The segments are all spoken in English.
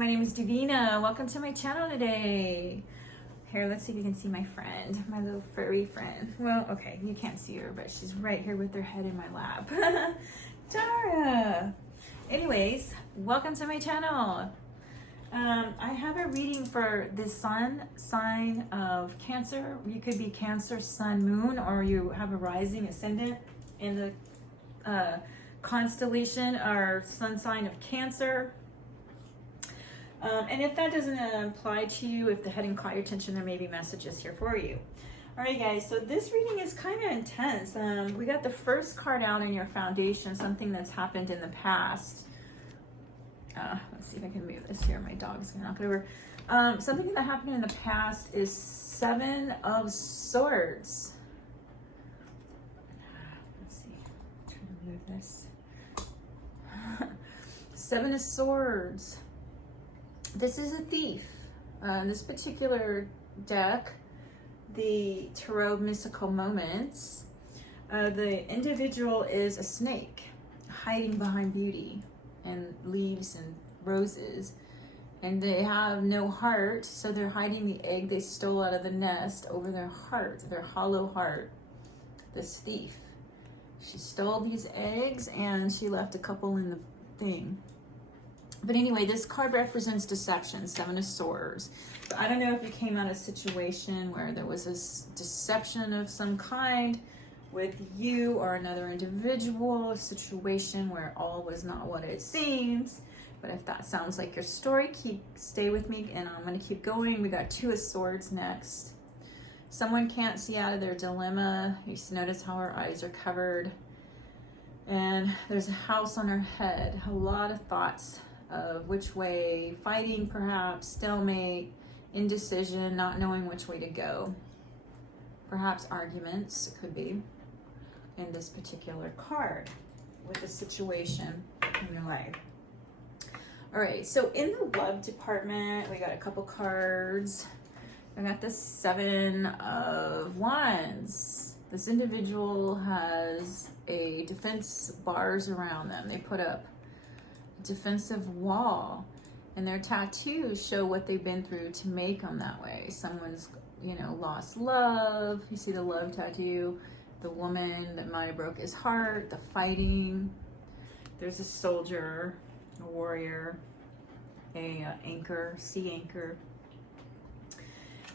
My name is Devina. Welcome to my channel today. Here, let's see if you can see my friend, my little furry friend. Well, okay, you can't see her, but she's right here with her head in my lap. Tara! Anyways, welcome to my channel. I have a reading for the sun sign of Cancer. You could be Cancer, Sun, Moon, or you have a rising ascendant in the constellation or sun sign of Cancer. And if that doesn't apply to you, if the heading caught your attention, there may be messages here for you. All right, guys, so this reading is kind of intense. We got the first card out in your foundation, something that's happened in the past. Let's see if I can move this here. My dog's gonna knock it over. Something that happened in the past is Seven of Swords. Let's see, I'm trying to move this. Seven of Swords. This is a thief. This particular deck, the Tarot Mystical Moments, the individual is a snake hiding behind beauty and leaves and roses, and they have no heart, so they're hiding the egg they stole out of the nest over their heart, their hollow heart. This thief, she stole these eggs and she left a couple in the thing. But anyway, this card represents deception, Seven of Swords. So I don't know if you came out of a situation where there was this deception of some kind with you or another individual, a situation where all was not what it seems. But if that sounds like your story, stay with me and I'm going to keep going. We got Two of Swords next. Someone can't see out of their dilemma. You notice how her eyes are covered. And there's a house on her head. A lot of thoughts of which way, fighting perhaps, stalemate, indecision, not knowing which way to go. Perhaps arguments, it could be, in this particular card with the situation in your life. All right, so in the love department, we got a couple cards. I got the Seven of Wands. This individual has a defense bars around them. They put up defensive wall, and their tattoos show what they've been through to make them that way. Someone's, lost love. You see the love tattoo, the woman that might have broke his heart, the fighting. There's a soldier, a warrior, a anchor, sea anchor.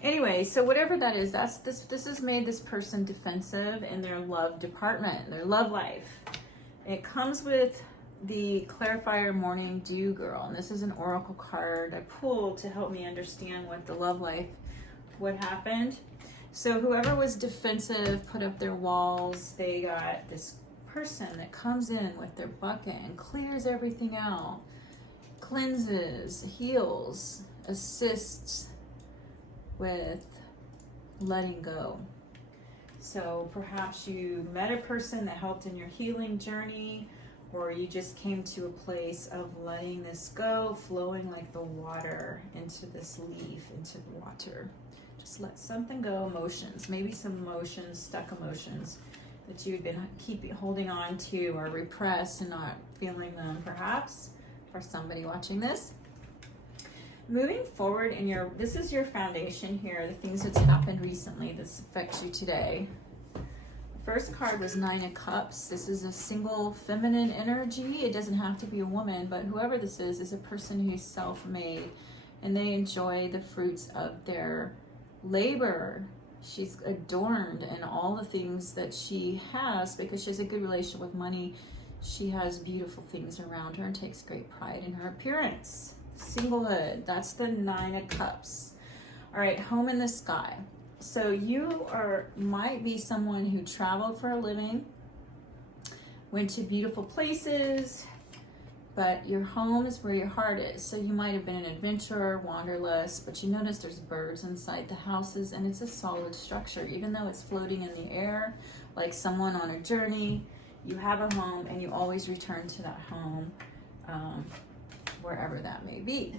Anyway, so whatever that is, this has made this person defensive in their love department, their love life. It comes with the Clarifier Morning Dew Girl, and this is an oracle card I pulled to help me understand what the love life, what happened. So whoever was defensive, put up their walls, they got this person that comes in with their bucket and clears everything out, cleanses, heals, assists with letting go. So perhaps you met a person that helped in your healing journey, or you just came to a place of letting this go, flowing like the water into this leaf, into the water. Just let something go, emotions, maybe some emotions, stuck emotions that you've been holding on to or repressed and not feeling them, perhaps, for somebody watching this. Moving forward this is your foundation here, the things that's happened recently that affects you today. First card was Nine of Cups. This is a single feminine energy. It doesn't have to be a woman, but whoever this is a person who's self-made and they enjoy the fruits of their labor. She's adorned in all the things that she has because she has a good relationship with money. She has beautiful things around her and takes great pride in her appearance. Singlehood, that's the Nine of Cups. All right, home in the sky. So you might be someone who traveled for a living, went to beautiful places, but your home is where your heart is. So you might have been an adventurer, wanderlust, but you notice there's birds inside the houses and it's a solid structure. Even though it's floating in the air, like someone on a journey, you have a home and you always return to that home, wherever that may be.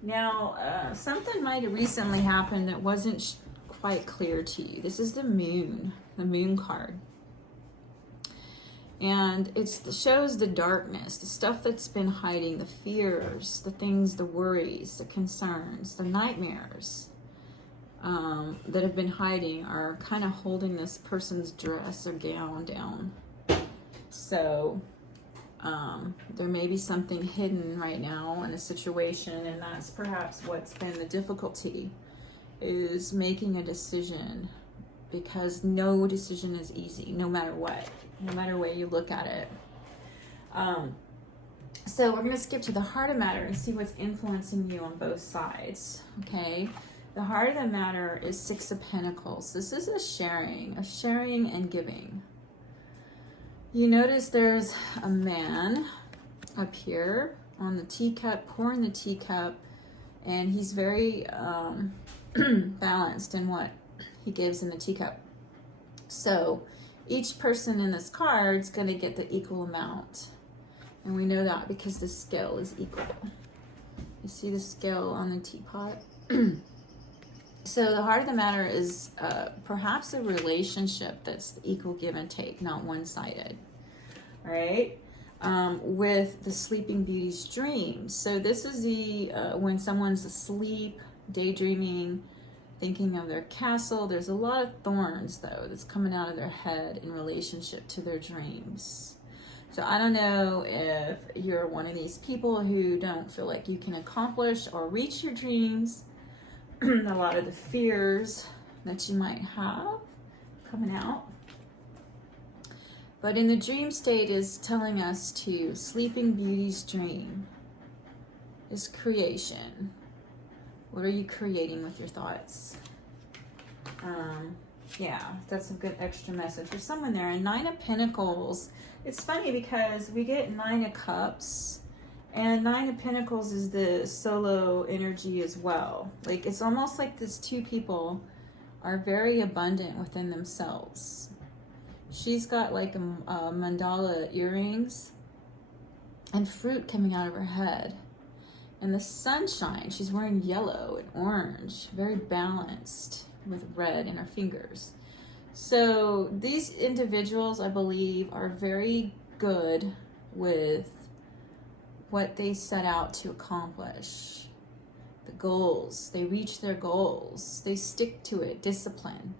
Now, something might have recently happened that wasn't quite clear to you. This is the moon card. And it shows the darkness, the stuff that's been hiding, the fears, the things, the worries, the concerns, the nightmares that have been hiding are kind of holding this person's dress or gown down. So there may be something hidden right now in a situation, and that's perhaps what's been the difficulty, is making a decision, because no decision is easy, no matter what, no matter way you look at it. So we're going to skip to the heart of matter and see what's influencing you on both sides, okay? The heart of the matter is Six of Pentacles. This is a sharing and giving. You notice there's a man up here on the teacup, pouring the teacup, and he's very balanced in what he gives in the teacup. So each person in this card is going to get the equal amount. And we know that because the scale is equal. You see the scale on the teapot? So the heart of the matter is perhaps a relationship that's equal give and take, not one-sided. All right? With the Sleeping Beauty's dreams. So this is the when someone's asleep, daydreaming, thinking of their castle. There's a lot of thorns, though, that's coming out of their head in relationship to their dreams. So I don't know if you're one of these people who don't feel like you can accomplish or reach your dreams. A lot of the fears that you might have coming out. But in the dream state is telling us to Sleeping Beauty's dream is creation. What are you creating with your thoughts? Yeah, that's a good extra message for someone there. And Nine of Pentacles, it's funny because we get Nine of Cups, and Nine of Pentacles is the solo energy as well. Like, it's almost like these two people are very abundant within themselves. She's got like a mandala earrings and fruit coming out of her head. And the sunshine, she's wearing yellow and orange, very balanced with red in her fingers. So these individuals, I believe, are very good with what they set out to accomplish. The goals, they reach their goals, they stick to it, discipline.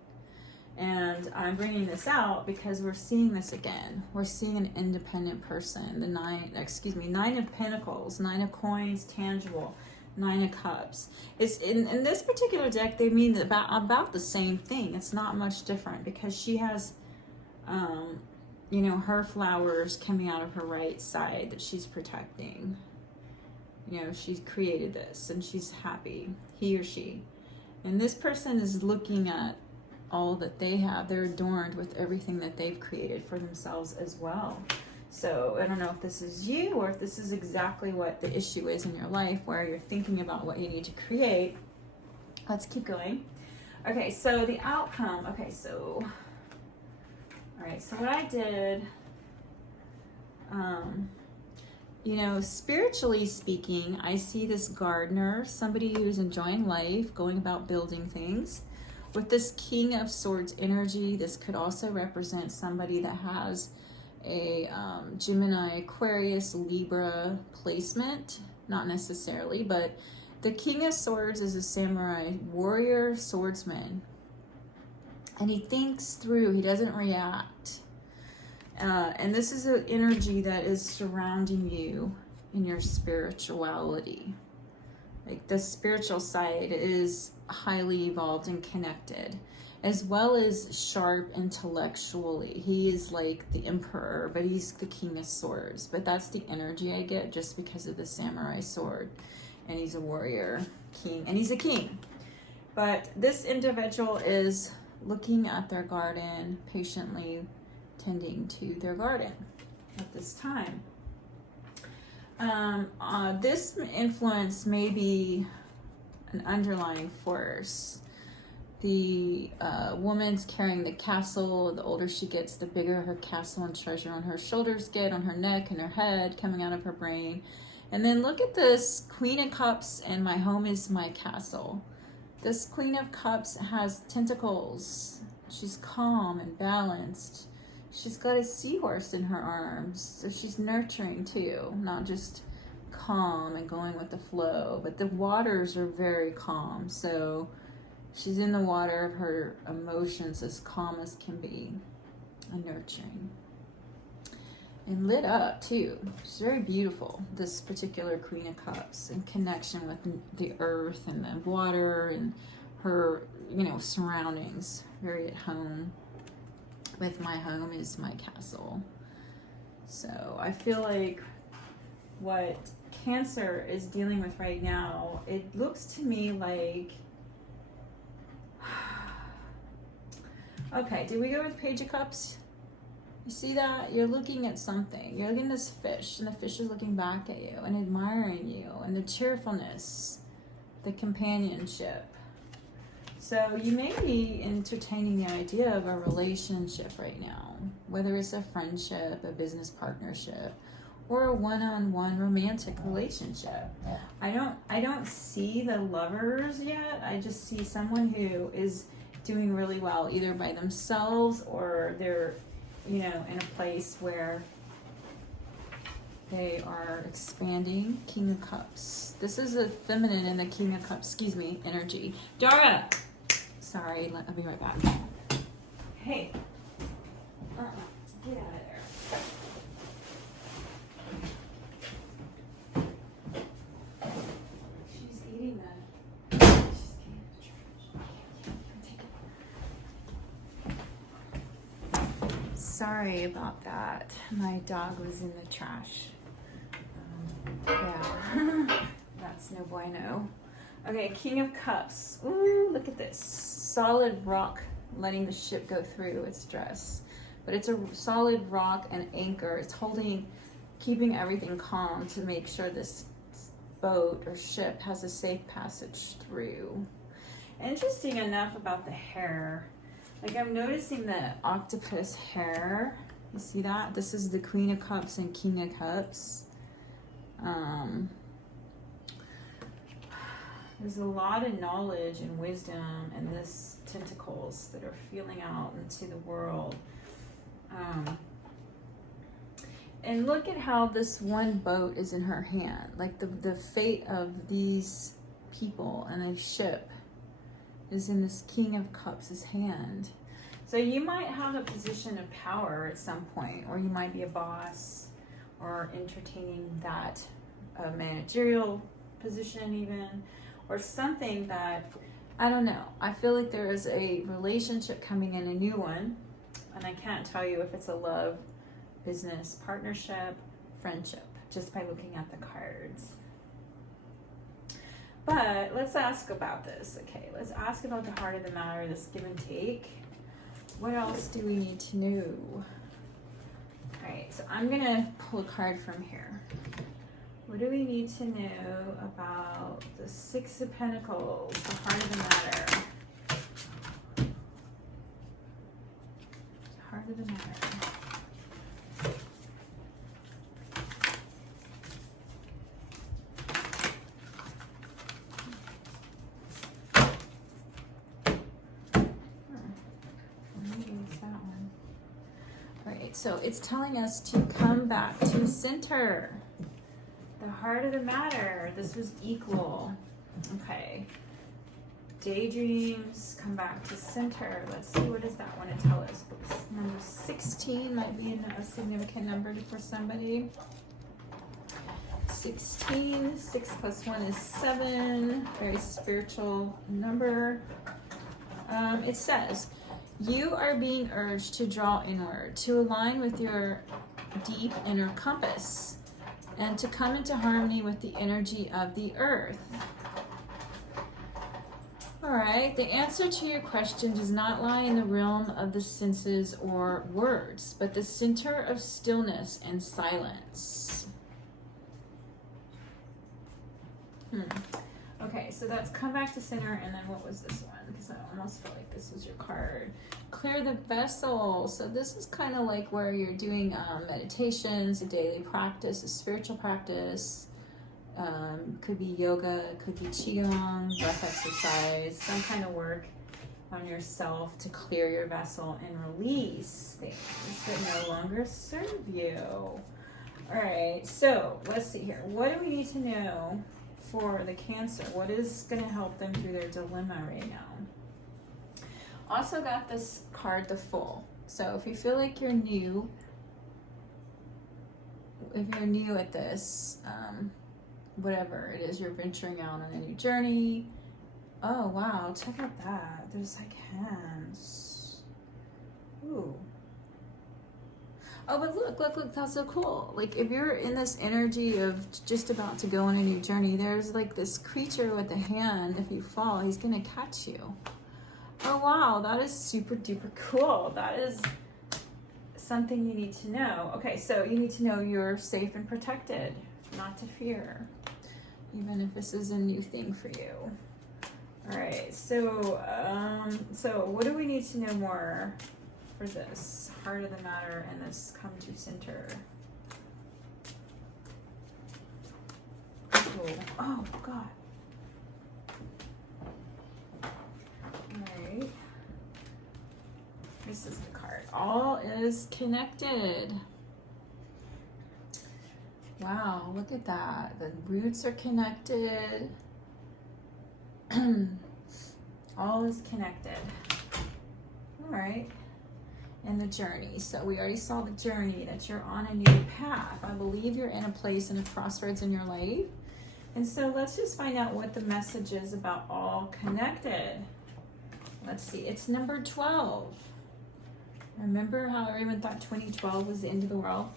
And I'm bringing this out because we're seeing this again. We're seeing an independent person. The Nine of Pentacles, Nine of Coins, tangible, Nine of Cups. It's in this particular deck, they mean about the same thing. It's not much different because she has, you know, her flowers coming out of her right side that she's protecting. You know, she's created this and she's happy, he or she. And this person is looking at all that they have. They're adorned with everything that they've created for themselves as well. So I don't know if this is you or if this is exactly what the issue is in your life, where you're thinking about what you need to create. Let's keep going. Okay, so the outcome. Okay, so all right, so what I did, you know, spiritually speaking, I see this gardener, somebody who's enjoying life, going about building things. With this King of Swords energy, this could also represent somebody that has a Gemini, Aquarius, Libra placement. Not necessarily, but the King of Swords is a samurai, warrior, swordsman. And he thinks through, he doesn't react. And this is an energy that is surrounding you in your spirituality. Like, the spiritual side is highly evolved and connected, as well as sharp intellectually. He is like the emperor, but he's the King of Swords. But that's the energy I get just because of the samurai sword. And he's a warrior king, and he's a king. But this individual is looking at their garden, patiently tending to their garden at this time. This influence may be an underlying force. The woman's carrying the castle. The older she gets, the bigger her castle and treasure on her shoulders get, on her neck and her head, coming out of her brain. And then look at this Queen of Cups, and my home is my castle. This Queen of Cups has tentacles. She's calm and balanced. She's got a seahorse in her arms, so she's nurturing too, not just calm and going with the flow, but the waters are very calm, so she's in the water of her emotions, as calm as can be, and nurturing. And lit up too. She's very beautiful, this particular Queen of Cups, in connection with the earth and the water and her, surroundings. Very at home. With my home is my castle. So I feel like what Cancer is dealing with right now, it looks to me like, okay, did we go with Page of Cups? You see that? You're looking at something. You're looking at this fish, and the fish is looking back at you and admiring you, and the cheerfulness, the companionship. So you may be entertaining the idea of a relationship right now, whether it's a friendship, a business partnership, or a one-on-one romantic relationship. I don't see the lovers yet. I just see someone who is doing really well, either by themselves or they're, in a place where they are expanding. King of Cups. This is a feminine in the King of Cups, energy. Dara! Sorry, I'll be right back. Hey. Get out of there. She's eating the trash. Sorry about that. My dog was in the trash. Yeah, that's no bueno. Okay, King of Cups. Ooh, look at this. Solid rock letting the ship go through its stress. But it's a solid rock and anchor. It's keeping everything calm to make sure this boat or ship has a safe passage through. Interesting enough about the hair. Like, I'm noticing the octopus hair. You see that? This is the Queen of Cups and King of Cups. There's a lot of knowledge and wisdom in this tentacles that are feeling out into the world. And look at how this one boat is in her hand. Like the fate of these people and a ship is in this King of Cups' hand. So you might have a position of power at some point, or you might be a boss or entertaining that managerial position even, or something that, I don't know. I feel like there is a relationship coming in, a new one, and I can't tell you if it's a love, business, partnership, friendship, just by looking at the cards. But let's ask about this. Okay, let's ask about the heart of the matter, this give and take. What else do we need to know? All right, so I'm gonna pull a card from here. What do we need to know about the Six of Pentacles, the heart of the matter? Heart of the matter. So it's telling us to come back to center. The heart of the matter. This was equal. Okay. Daydreams. Come back to center. Let's see, what does that want to tell us? Number 16 might be a significant number for somebody. 16. 6 plus 1 is 7. Very spiritual number. It says, you are being urged to draw inward, to align with your deep inner compass, and to come into harmony with the energy of the earth. All right, the answer to your question does not lie in the realm of the senses or words, but the center of stillness and silence. Okay, so that's come back to center, and then what was this one? Because I almost felt like this was your card. Clear the vessel. So this is kind of like where you're doing meditations, a daily practice, a spiritual practice. Could be yoga, could be qigong, breath exercise, some kind of work. on yourself to clear your vessel and release things that no longer serve you. All right, so let's see here. What do we need to know for the Cancer? What is going to help them through their dilemma right now? Also got this card, the Fool. So if you feel like you're new, if you're new at this, whatever it is, you're venturing out on a new journey. Oh, wow, check out that. There's like hands. Ooh. Oh, but look, that's so cool. Like, if you're in this energy of just about to go on a new journey, there's like this creature with a hand. If you fall, he's gonna catch you. Oh, wow, that is super duper cool. That is something you need to know. Okay, so you need to know you're safe and protected, not to fear, even if this is a new thing for you. All right, so what do we need to know more for this heart of the matter and this come to center? Oh God. All right. This is the card. All is connected. Wow, look at that. The roots are connected. All is connected. All right. And the journey. So we already saw the journey, that you're on a new path. I believe you're in a place, in a crossroads in your life. And so let's just find out what the message is about all connected. Let's see. It's number 12. Remember how everyone thought 2012 was the end of the world?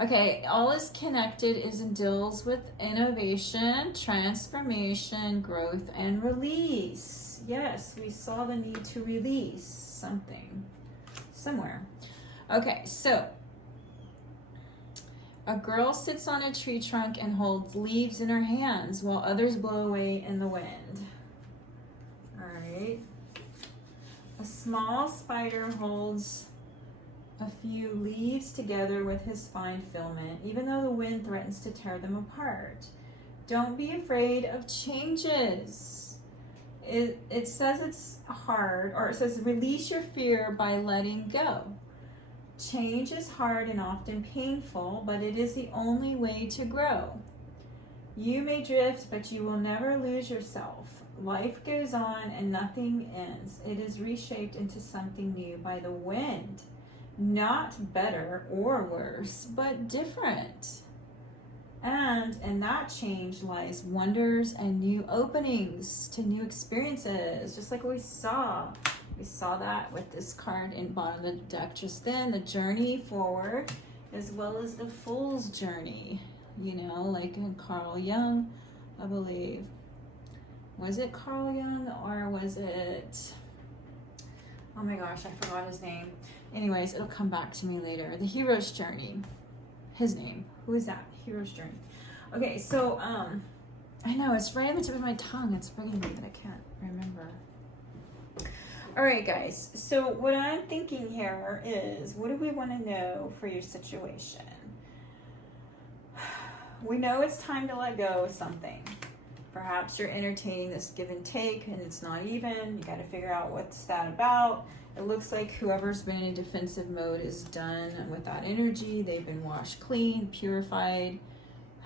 Okay, all is connected deals with innovation, transformation, growth, and release. Yes, we saw the need to release something somewhere. Okay, so a girl sits on a tree trunk and holds leaves in her hands while others blow away in the wind. All right. A small spider holds a few leaves together with his fine filament, even though the wind threatens to tear them apart. Don't be afraid of changes. It says it's hard, or it says release your fear by letting go. Change is hard and often painful, but it is the only way to grow. You may drift, but you will never lose yourself. Life goes on and nothing ends. It is reshaped into something new by the wind. Not better or worse, but different. And in that change lies wonders and new openings to new experiences, just like we saw. We saw that with this card in bottom of the deck just then, the journey forward, as well as the Fool's journey, you know, like in Carl Jung, I believe. Was it Carl Jung or was it, oh my gosh, I forgot his name. Anyways, it'll come back to me later. The Hero's Journey. His name. Who is that? Hero's Journey. Okay, so I know it's right on the tip of my tongue. It's bugging me that I can't remember. All right, guys. So what I'm thinking here is, what do we want to know for your situation? We know it's time to let go of something. Perhaps you're entertaining this give and take and it's not even. You got to figure out what's that about. It looks like whoever's been in defensive mode is done with that energy. They've been washed clean, purified,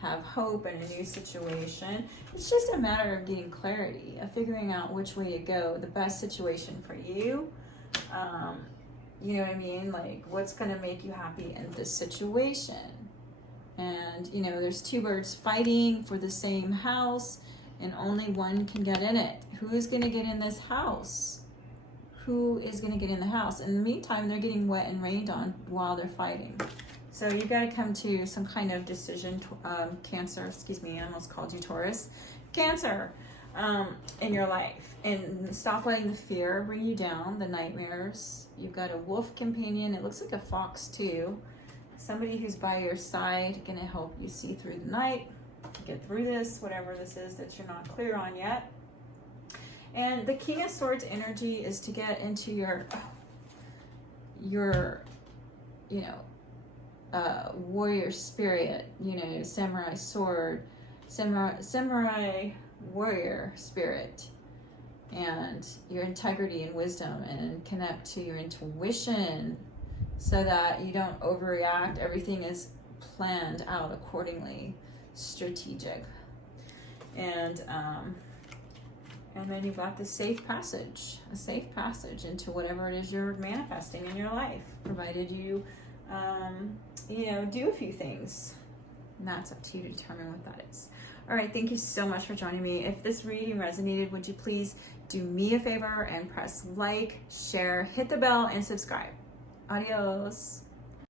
have hope in a new situation. It's just a matter of getting clarity, of figuring out which way to go, the best situation for you. You know what I mean? Like, what's going to make you happy in this situation? And, you know, there's two birds fighting for the same house, and only one can get in it. Who is going to get in this house? Who is going to get in the house? In the meantime, they're getting wet and rained on while they're fighting. So you've got to come to some kind of decision, Cancer, excuse me, I almost called you Taurus. Cancer, in your life. And stop letting the fear bring you down, the nightmares. You've got a wolf companion. It looks like a fox too. Somebody who's by your side, going to help you see through the night, get through this, whatever this is that you're not clear on yet. And the King of Swords energy is to get into your you know, warrior spirit, you know, samurai sword, samurai warrior spirit. and your integrity and wisdom, and connect to your intuition so that you don't overreact. Everything is planned out accordingly, strategic. And then you've got the safe passage, a safe passage into whatever it is you're manifesting in your life, provided you, do a few things. And that's up to you to determine what that is. All right, thank you so much for joining me. If this reading resonated, would you please do me a favor and press like, share, hit the bell, and subscribe. Adios.